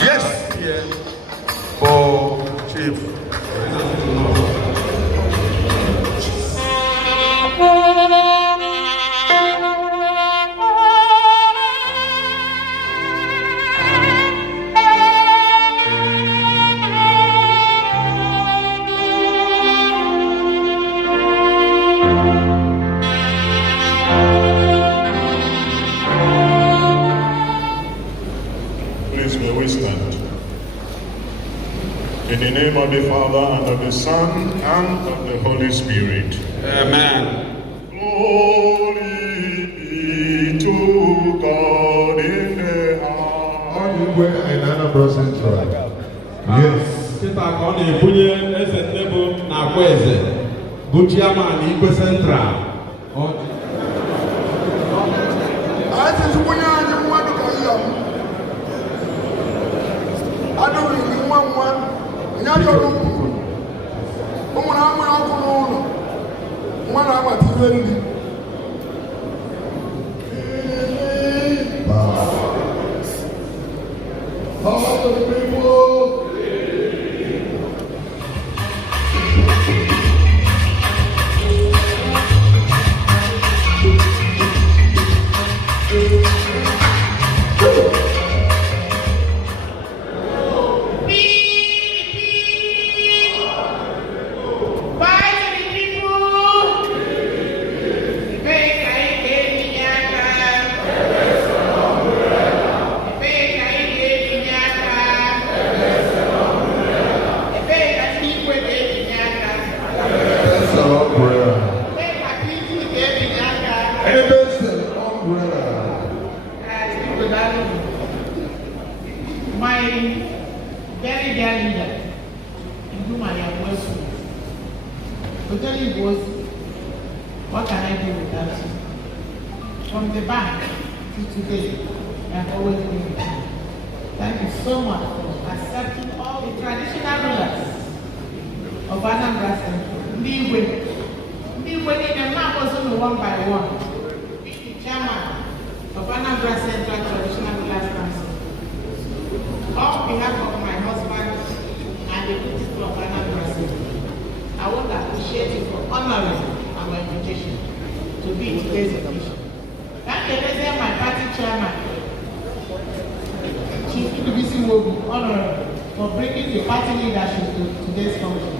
yes, here for Chief. In the name of the Father, and of the Son, and of the Holy Spirit. Amen. Glory be to God in the Yes. All the people. My very dear leader, in whom I am well soon, to tell you was, what can I do without you? From the back to today, I have always been with you. Thank you so much for accepting all the traditional rulers of Anambra Central. Me winning them now also one by one. Being the chairman of Anambra Central Traditional Rulers Council. On behalf of my husband and the people of Anambra Central, I want to appreciate you for honoring our invitation to be today's occasion. Thank you, my party chairman, Chief Udubisi Wobu, honoring for bringing the party leadership to today's function.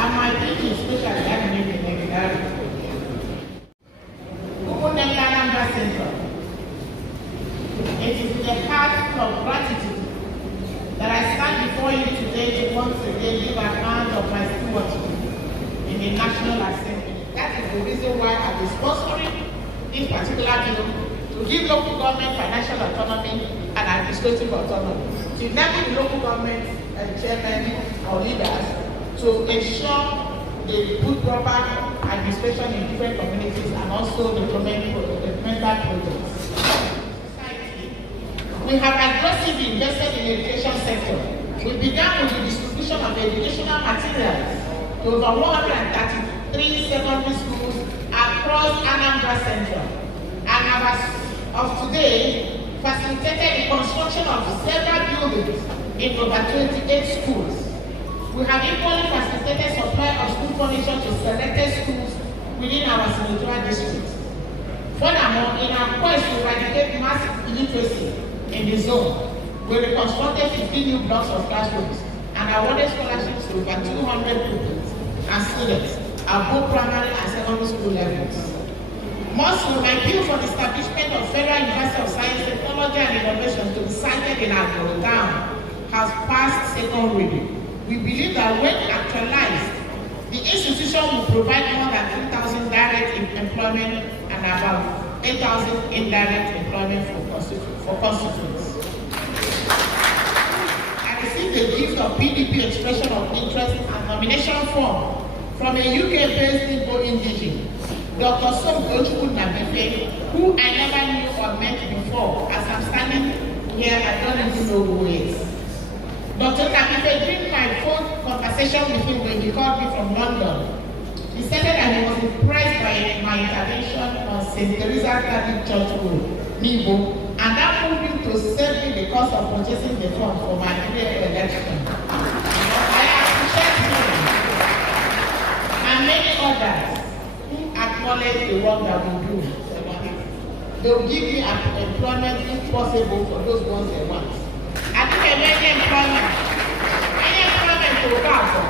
And my teaching, especially Uche Ekwunife Declares. Central. It is with a heart of gratitude that I stand before you today to once again give account of my stewardship in the National Assembly. That is the reason why I am sponsoring this particular bill to give local government financial autonomy and administrative autonomy, to enable the local government chairmen or leaders to ensure they put proper administration in different communities and also developmental projects. We have aggressively invested in the education sector. We began with the distribution of educational materials to over 133 secondary schools across Anambra Central. And as of today, facilitated the construction of several buildings in over 28 schools. We have equally facilitated supply of school furniture to selected schools within our senatorial districts. Furthermore, in our quest to eradicate mass illiteracy in the zone, we reconstructed 15 new blocks of classrooms and awarded scholarships to over 200 pupils and students at both primary and secondary school levels. Most my bill for the establishment of Federal University of Science, Technology and Innovation to be sited in our town has passed second reading. We believe that when actualized, the institution will provide more than 2,000 direct employment and about 8,000 indirect employment for constituents. I received a gift of PDP expression of interest and nomination form from a UK-based Igbo indigene, Dr. Somgochukwu Nabefe, who I never knew or met before. As I'm standing here, I don't even know who he is. Dr. Nabefe, during my phone conversation with him when he called me from London, he said that he was impressed by my intervention on St. Teresa Catholic Church Road, Nibo, and that moved him to save me the cost of purchasing the form for my election. I appreciate him and many others who acknowledge the work that we do. They will give me employment if possible for those ones they want. I think any employment to Okafor,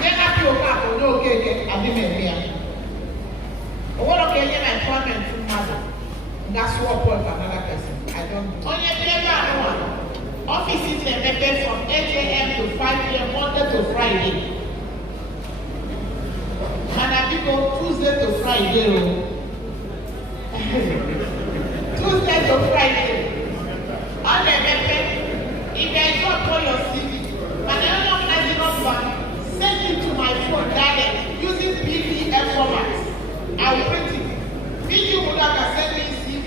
never to Okafor, no okay, I didn't hear. What okay, employment to mother. That's what point for another person. I don't do. Only one. Offices are maintained from 8 a.m. to 5 p.m. Monday to Friday. And I people Tuesday to Friday. Tuesday to Friday. On the method, if there is not for your CV, and I don't know one, send it to my phone direct using PDF format. I will print it. PG would have sent me CV.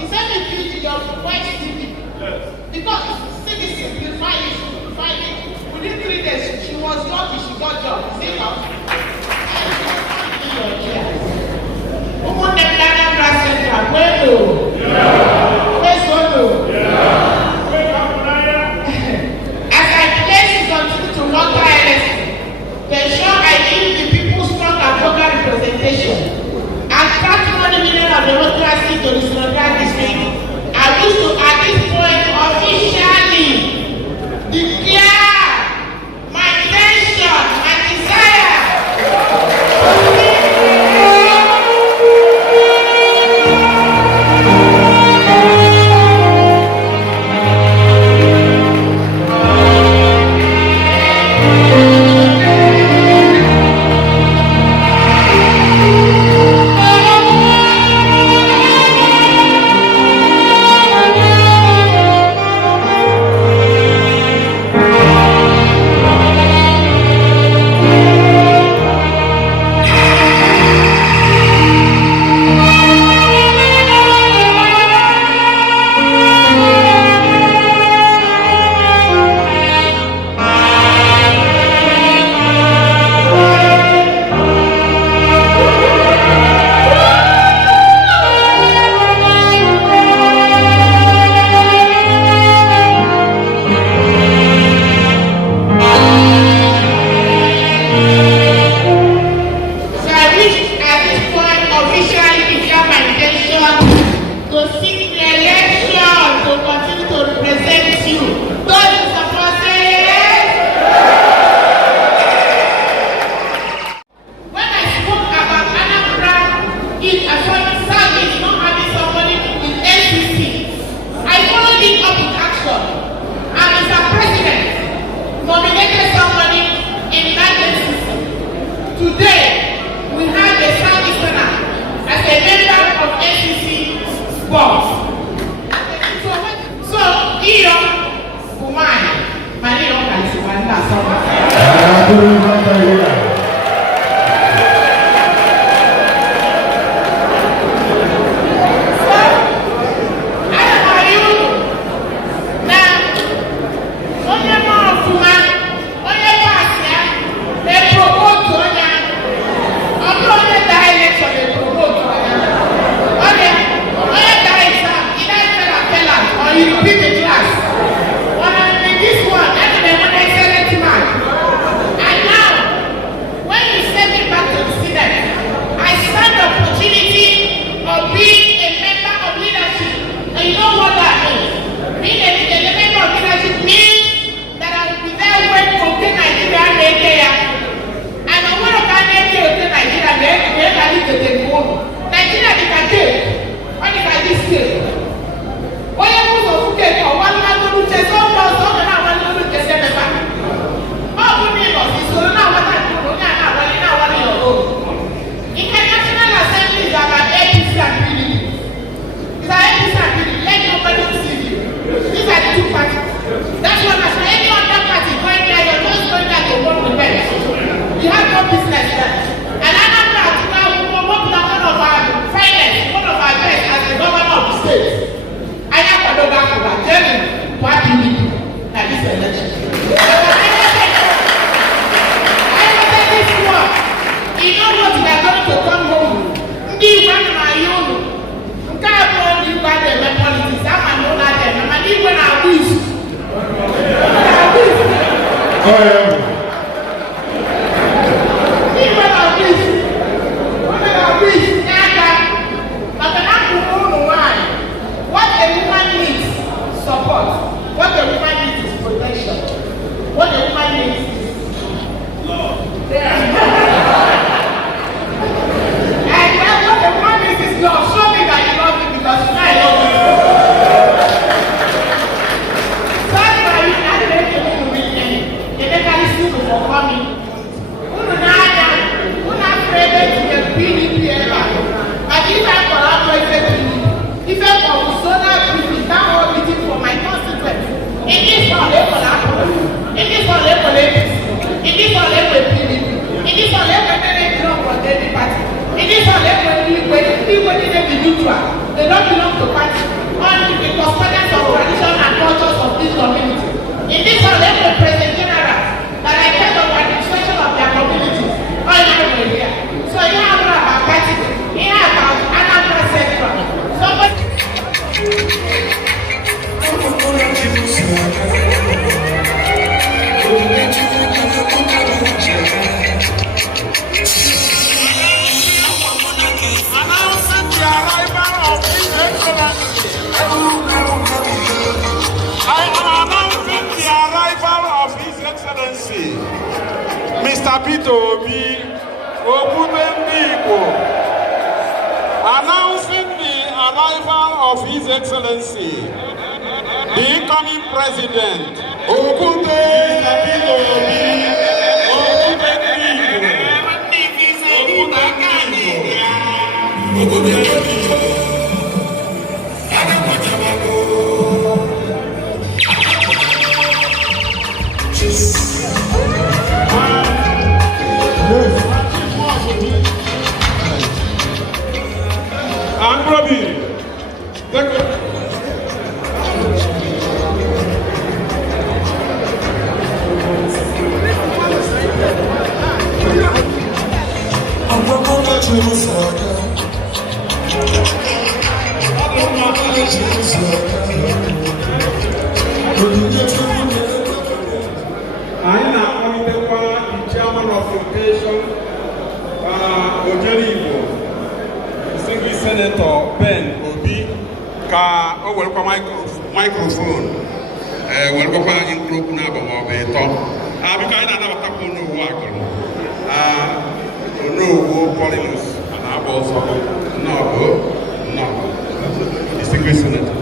He sent me PG your wife's CV. Because CV simplified it. Within 3 days, she was lucky, she got job. See now? And she was happy in your ears. Who would the Anambra Central? Where do? Where's going to? As I pledge to continue to work tirelessly to ensure I give the people strong and vocal representation and track the meaning of democracy to the Senegal district, I wish to at this point officially declare my intention and desire Nigeria, they can take. When it's like this case, when you move to Phuket or What a woman needs support. What a woman needs is protection. What a woman needs is love. And then what a woman needs is love. Show me that you love me because I love you. Sorry, I didn't make you to be in the California for coming. Who not afraid to get PDP ever. But if I collaborate if I was so not busy, that whole meeting for my constituents. In this one, they will happen. In this one, they will ladies. In this one, they will PDP. In this one, they will belong to any party. In this one, they will people in individual. They don't belong to party. Only the custodians of tradition and cultures of this community. In this one, they will present generals that I head of administration of their communities. All over here. So you have about party. You have about another sector. Somebody. Mr. Peter Obi, announcing the arrival of His Excellency, the incoming President, Mr. Peter Obi, Senator Ben Obi ka o welcome microphone welcome in group na ba mo be to because I na waka ko no work no politics and about no distinguished senator.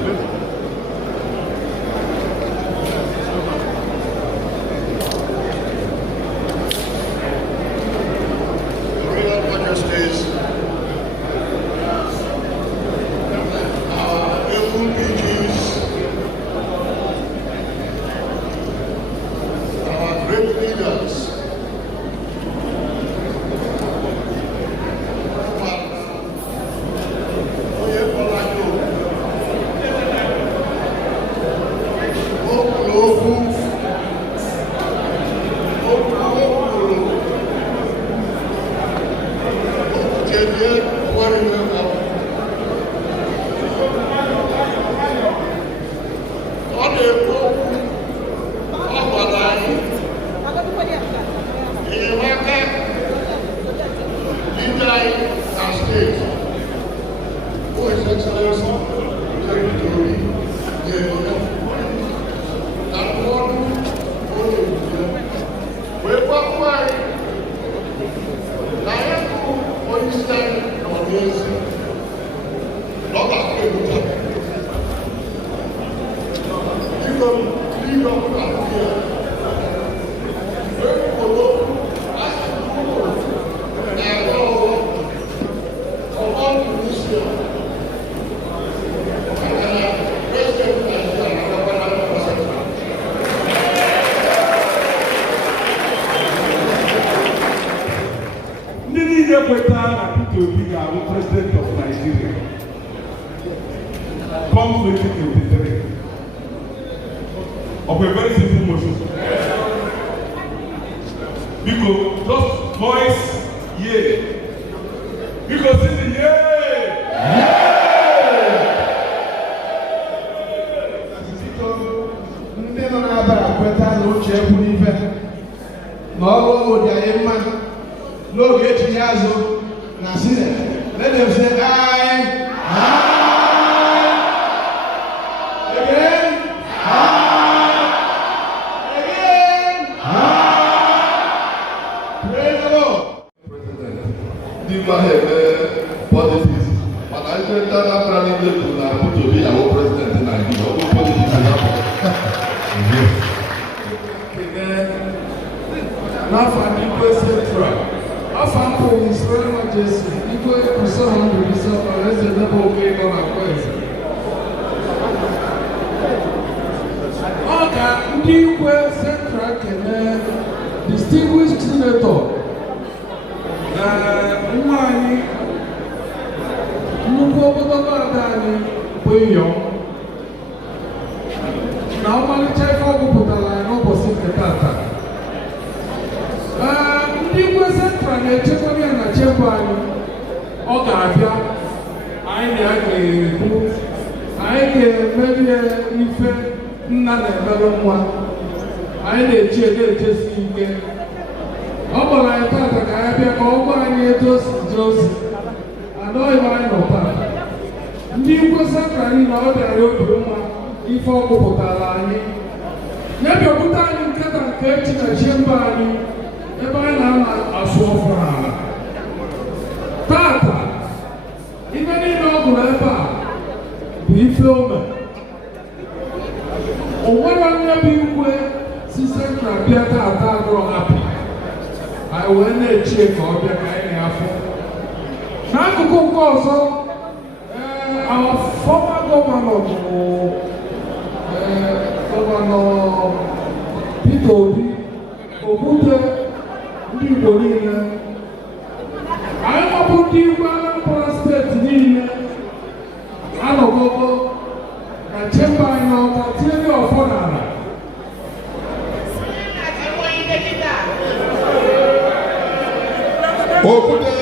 President of Nigeria comes 2023 of a very simple motion. Because just voice yay. Because it's the yay. Ndị nọ n'abalị akweta na Uche Ekwunife na ọrụ obodo anyị mma n'oge etinye azụ na Senate. Let them say aye. Aye. Again. Aye. Again. Aye. Praise the Lord. President, leave my head politics. But I said that I'm planning to be our president in Nigeria. All politics is happening. N'afọ Central, afọ His Royal Majesty, Igwe Kusamandu Bishop Alaeze Debo Okeke Nwakweze. Ọ ga ndị Igwe Central kene distinguished senator na nwa anyị nnukwu obodo ada anyị bụ Iyom na ọmalịcha ife ọ gụpụtara n'ụbọchị nke tata. Ndị Igwe Central na-echekwa ya na chemba anyị. Ọ ga-abịa, anyị ga-ebu, anyị ga-emeri ife nna na-emerụ nwa, anyị na-echi echesi ike. Ọ gbara anyị tata ka anyị bịa ka ọ gwa anyị etu o si jee ozi, anọghị anyị nọ tata. Ndị Igwe Central anyị na ọ bịara obi nwa ife ọ gụpụtara anyị, na-ebịakwute anyị nketa nke echi na chemba anyị ebe anyị na-asụ ọfụrụ ala. Tata ife niile ọ gụrụ ebe a bụ ife ome. O nwere onye bụ Igwe si Central bịa tata agụrụ hapụ, anyị wee na-echie ka ọ bịa ka anyị na-afụ. N'akụkụ nke ọzọ, our former governor bụ gọvanọ Peter Obi Okwute ndị Igbo niile. Anyị gbapụ ndị Igwe Anambra steeti niile anọgogo na chemba anyị n'ọka tinye ndị ọfọ n'ala. Okwute.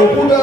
Okwute.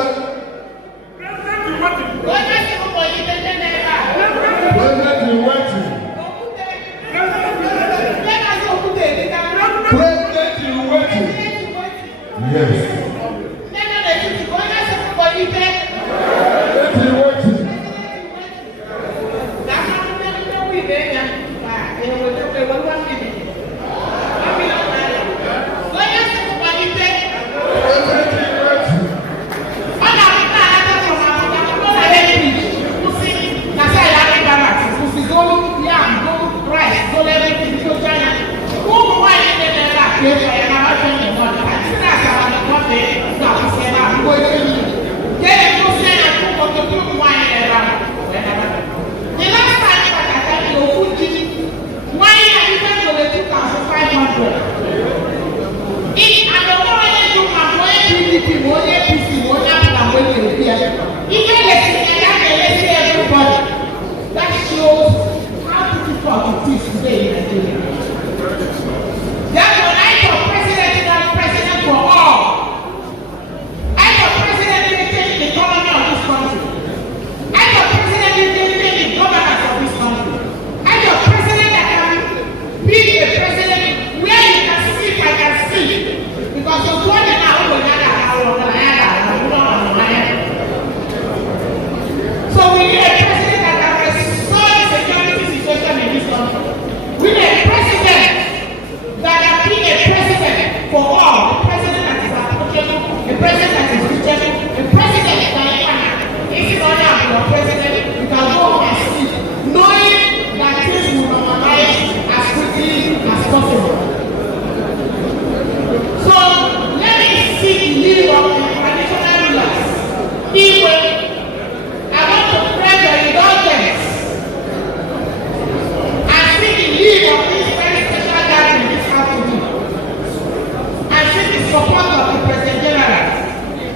Support of the President General.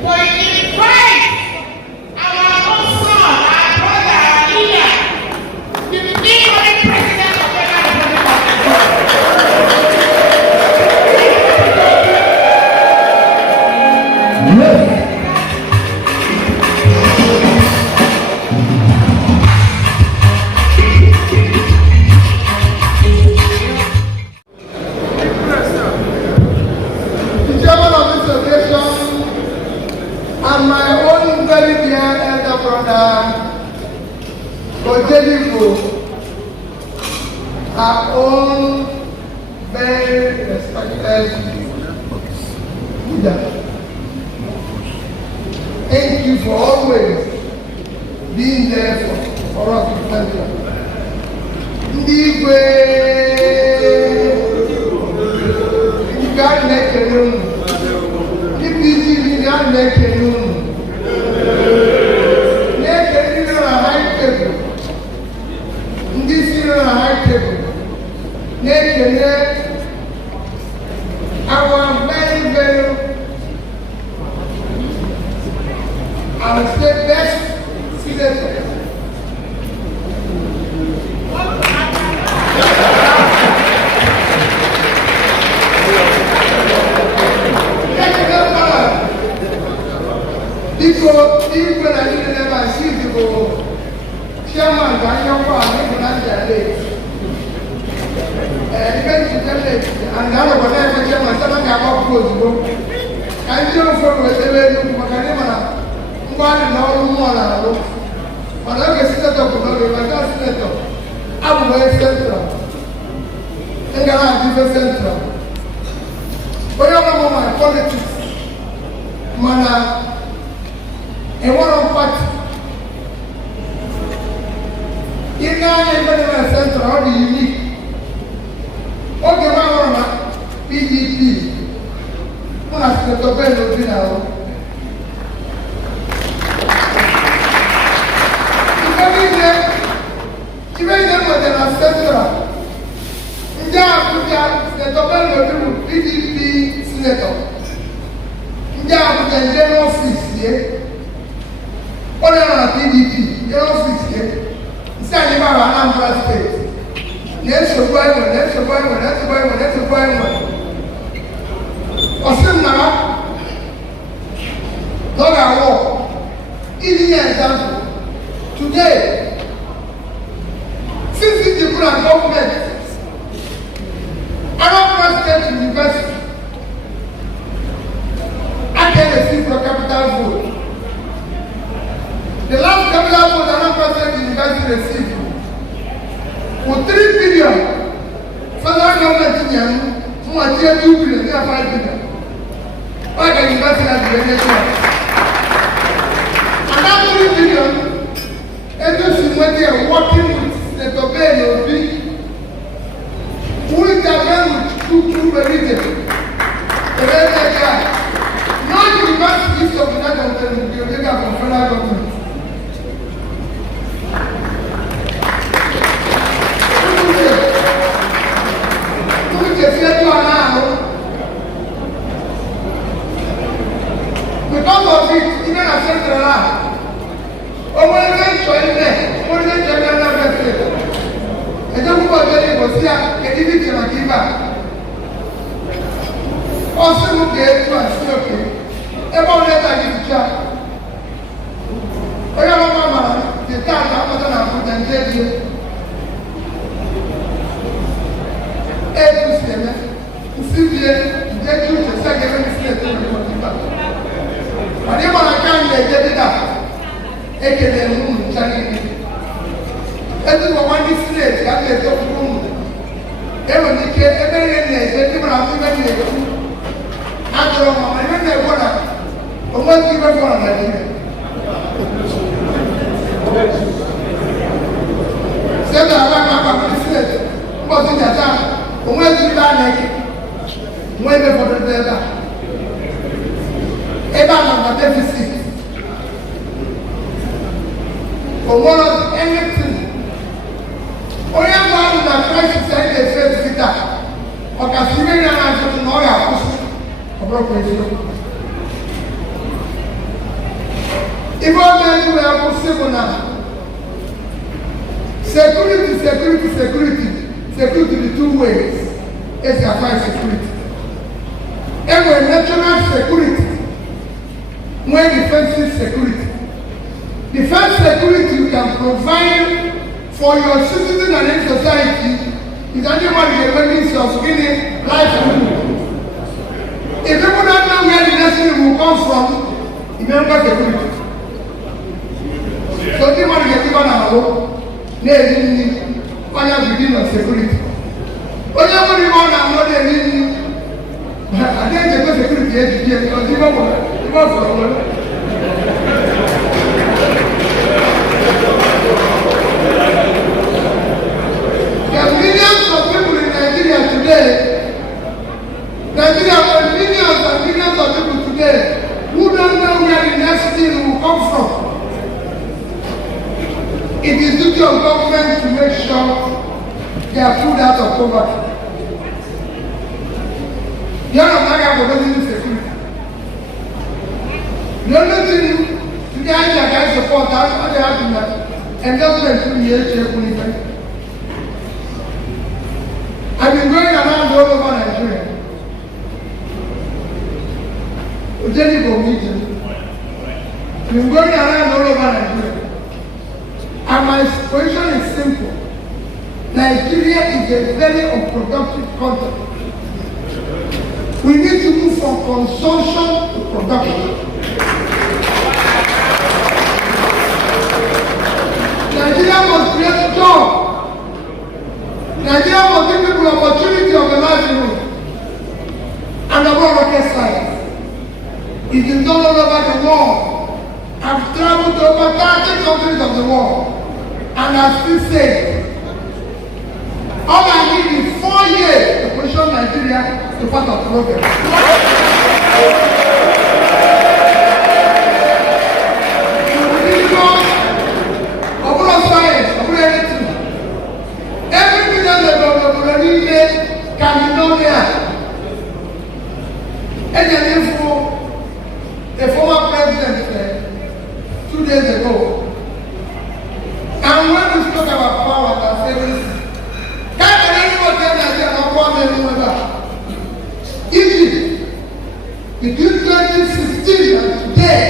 To invite our own son, our brother. Brother Ojelibo, our own very respected leader. Thank you for always being there for us in Central. Ndigwe, you can't make a room. If you can't make a room, make a high table. This is a high table. Make our very, very, I would say best citizens. People I didn't ever see the chairman, Daniel Kwan, and I don't know whatever chairman, someone got up close. And you know, for the way you look at him, one and all one. But I guess it's not a good I'm very central. And I'm central. But you know my politics, mana, and one of what? In the central, how do you need? Okay, my PDP. When I said the bell of dinner, even them with an ancestral. India, Senator PDP Senator. India, general office here. All around PDP, general office here. It's not even Anambra State. Let's go. Osimnara, Lord our war. Easy example. Today, since the people are government, Anambra State University, I can receive for capital vote. The last capital vote Anambra State University received for 3 billion. Federal government in Yanu, who are 2 billion, they are 5 billion. Why can you not see that the NHS? And that 3 billion, agency when they are working with the Tobey Obi, who intervene with two religions, the red guy. Now you must give some of that on the Omega from federal government. Because of it, even at Central Land, and then we were very good here, and even to give back. Also, look at it and say, okay, about that I give to chat. Oh, yeah, Mama, the time I put on a foot and tell you. Every single Sylvia, get you to second mistake to the back. But if I can't get it up, I can move Chinese. Everyone want this place, got the top room. Everyone get every name, everyone has given you. After all, I remember what I almost give up for an idea. Say that I have this place, but in the time, when you buy it, when they put it there, about the deficit. For one of anything. Oh, yeah, man, the crisis said they said sit down. Or can see me and I don't know your push. If all men were possible now, security, the 2 ways. It's a fire security. And when national security, when defensive security. Defense security you can provide for your citizen and in society is anybody depending on skinning life. If people don't know where the nation will come from, remember security. So the one get given our within of security. But you want not I think the security education because you know there are millions of people in Nigeria today. Nigeria has millions and millions of people today who don't know where the next thing will come from. It is duty of government to make sure they are pulled out of poverty. The other thing I have security. The only thing today I support that they have to endorsement to the Uche Ekwunife. I've been going around all over Nigeria. I've been going around all over Nigeria. And my position is simple. Nigeria is a very unproductive country. We need to move from consumption to production. Nigeria must create jobs. Nigeria must give people opportunity of a livelihood and about rocket science. It is done all over the world. I've traveled to over 30 countries of the world, and I still say, all I need is 4 years to position Nigeria to part of progress. About science, about anything. Everything that can be done there. And then the former president 2 days ago. And when we spoke about power and service, can't anyone tell Nigeria about power and Egypt, between 2016 and today,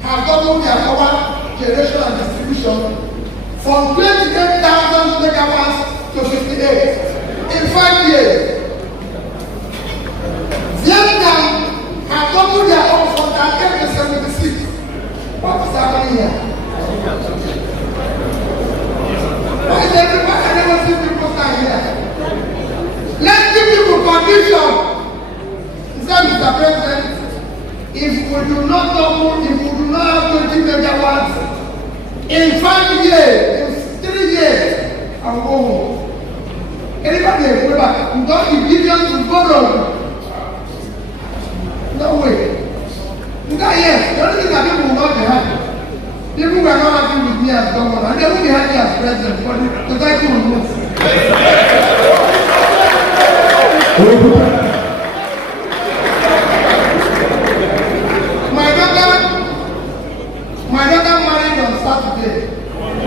have doubled their power generation and distribution from 28,000 megawatts to 58 in 5 years. Vietnam have doubled their own from 38 to 76. What is happening here? Why is everybody I never see people stand here? Let's give people condition. He said, Mr. President, if we do not double, if we do not have 20 megawatts, in 5 years, in 3 years, I'll go home. Anybody go back? We don't give billions to borrow. No way. Yes, the only thing that people will not be happy. People were not happy with me as governor, and they will be happy as president, but the society will move. My daughter married on Saturday.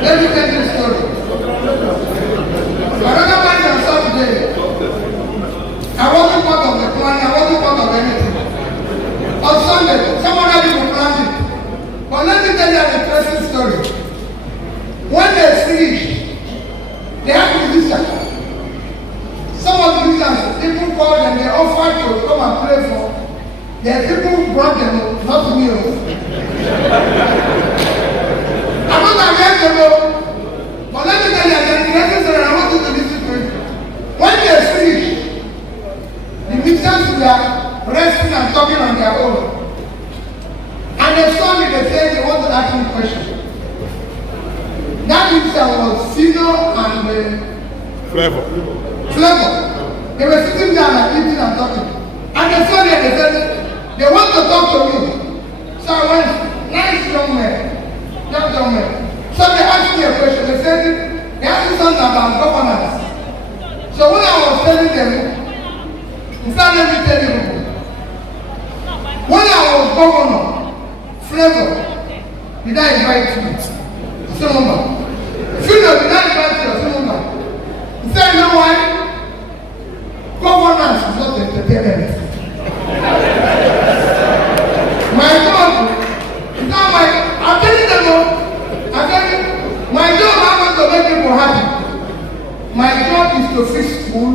Let me tell you a story. My daughter married on Saturday. I wasn't part of the plan, I wasn't part of anything. On Sunday, some other people planned it. But let me tell you an interesting story. When they finished, they had to visit. Some of the visitors, people called and they offered to come and pray for. The people brought them, not me. I'm not against them, but let me tell you an interesting story. I want you to listen to it. When they finished, the visitors were resting and talking on their own. And they saw me, they said they want to ask me a question. That visitor was Sino and Flavor. They were sitting down and eating and talking. And they saw me and they said, they want to talk to me. So I went, nice young man. So they asked me a question. They said, they asked me something about governance. So when I was telling them, instead let me tell you, when I was governor, Flavor, did I invite you? Simona. Philo, did I invite you? Simona. He said, you know why? Governance is not entertainment. My job, now I'm telling them, my job is not to make people happy. My job is to fix school,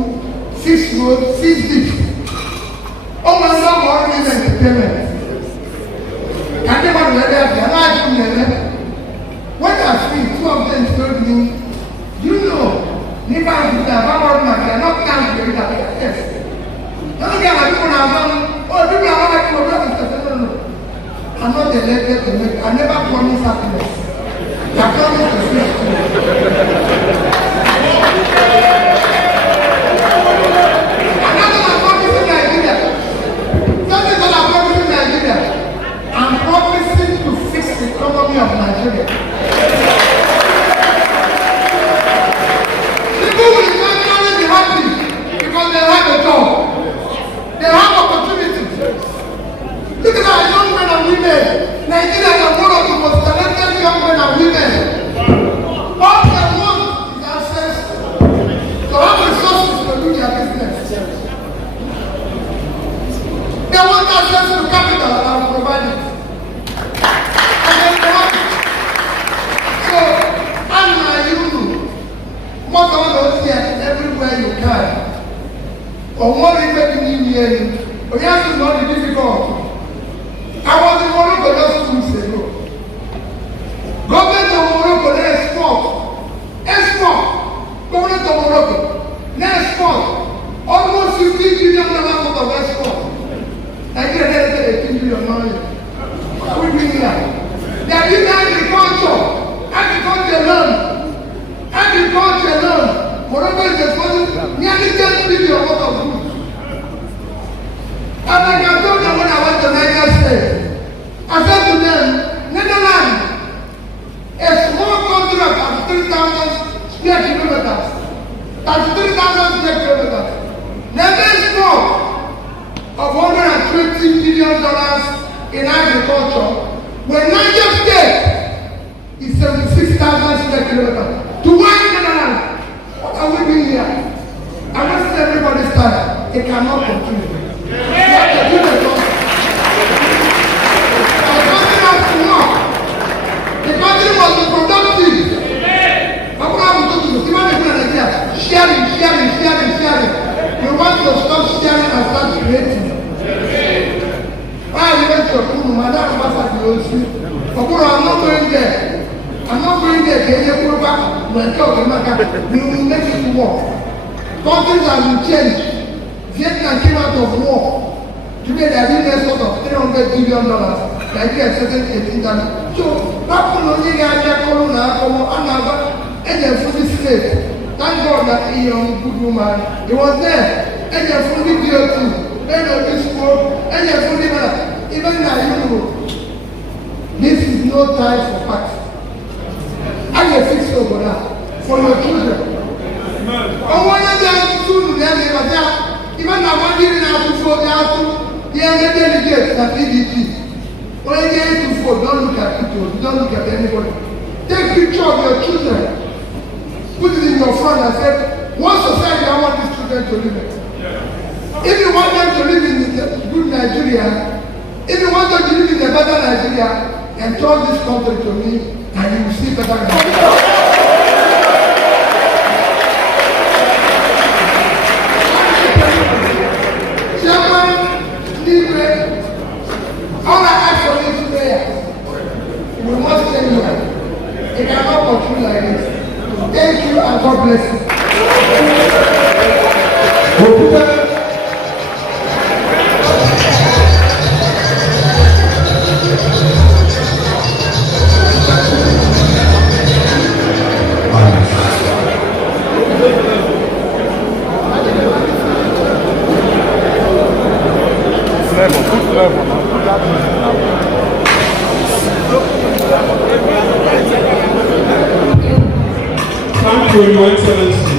fix road, fix this. Oh my God, what is entertainment? I never read that. elected to make, I never promised happiness. I promised to see I'm not going to promise Nigeria. That is what I'm promising Nigeria. I'm promising to fix the economy of Nigeria. People will naturally be happy because they have a job. They have opportunities. Look at our young men and women. Nigeria is one of the most talented young men and women. All they want is access to have resources to do their business. They want access to capital and I'm providing it. And then they have it. So, Anna, you most of us here everywhere you can. Or what is making you here? But you have to know the difficult. I was in Morocco just 2 weeks ago. Government of Morocco, they export. Government of Morocco, they export. Almost $15 billion worth of export. Nigeria dedicated $18 billion. What are we doing here? They are doing agriculture. Agriculture alone. Morocco is exporting nearly $10 billion worth of goods. And like I told them when I went to Niger State, I said to them, Netherlands, a small country of 33,000 square kilometers, 33,000 square kilometers, never export of $120 billion in agriculture, when Niger State is 76,000 square kilometers. To one Netherlands, what are we doing here? I want to tell everybody start. It cannot continue. The country must be productive. Sharing. We want to stop sharing and start creating. I went to Kuru, Madam Ambassador, I'm not going there. I'm not going there. We will make it work. Countries have been changed. Vietnam came out of war. Today they are doing export of $300 billion. Nigeria is setting $18. So, that will only get Corona, and they're fully slave. Thank God that he is a good woman. He was there. And they're fully DOT. And they're school. And they're fully even now, this is no time for facts. I will fix over that for your children. And one of them soon, even now, one year now to vote out, the other delegates at PDP. When you get to vote, don't look at people, don't look at anybody. Take picture of your children, put it in your front and say, what society I want these children to live in. If you want them to live in a good Nigeria, if you want them to live in a better Nigeria, entrust this country to me, and you will see better Nigeria. All I ask for you today, we must stay here. It cannot continue like this. Thank you and God bless you. Thank you, Your Excellency.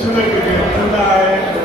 Chineke ga-ekwu n'anyị